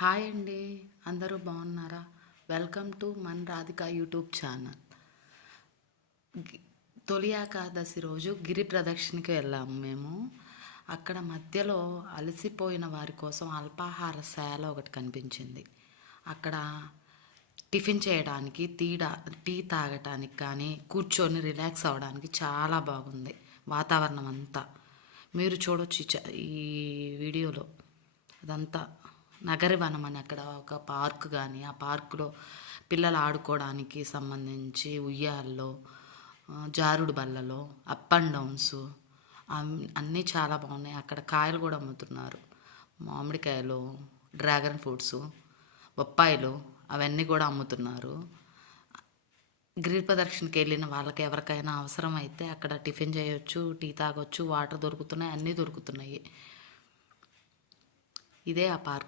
Hi అండి. అందరూ బాగున్నారా? Welcome to Mann Radhika YouTube channel. తొలి ఏకాదశి రోజు గిరి ప్రదక్షిణకి వెళ్ళాము మేము. అక్కడ మధ్యలో అలసిపోయిన వారి కోసం అల్పాహార శాల ఒకటి కనిపించింది. అక్కడ టిఫిన్ చేయడానికి తీడా టీ తాగటానికి కానీ కూర్చొని రిలాక్స్ అవ్వడానికి చాలా బాగుంది వాతావరణం అంతా. మీరు చూడొచ్చు ఈ చ- ఈ వీడియోలో. అదంతా నగరవనం అని అక్కడ ఒక పార్క్ కానీ ఆ పార్కులో పిల్లలు ఆడుకోవడానికి సంబంధించి ఉయ్యాల్లో జారుడు బల్లలో అప్ అండ్ డౌన్స్ అన్నీ చాలా బాగున్నాయి. అక్కడ కాయలు కూడా అమ్ముతున్నారు. మామిడికాయలు డ్రాగన్ ఫ్రూట్స్ బొప్పాయిలు అవన్నీ కూడా అమ్ముతున్నారు. గిరి ప్రదక్షిణకి వెళ్ళిన వాళ్ళకి ఎవరికైనా అవసరం అయితే అక్కడ టిఫిన్ చేయొచ్చు టీ తాగొచ్చు వాటర్ దొరుకుతున్నాయి అన్నీ దొరుకుతున్నాయి. ఇదే ఆ పార్క్.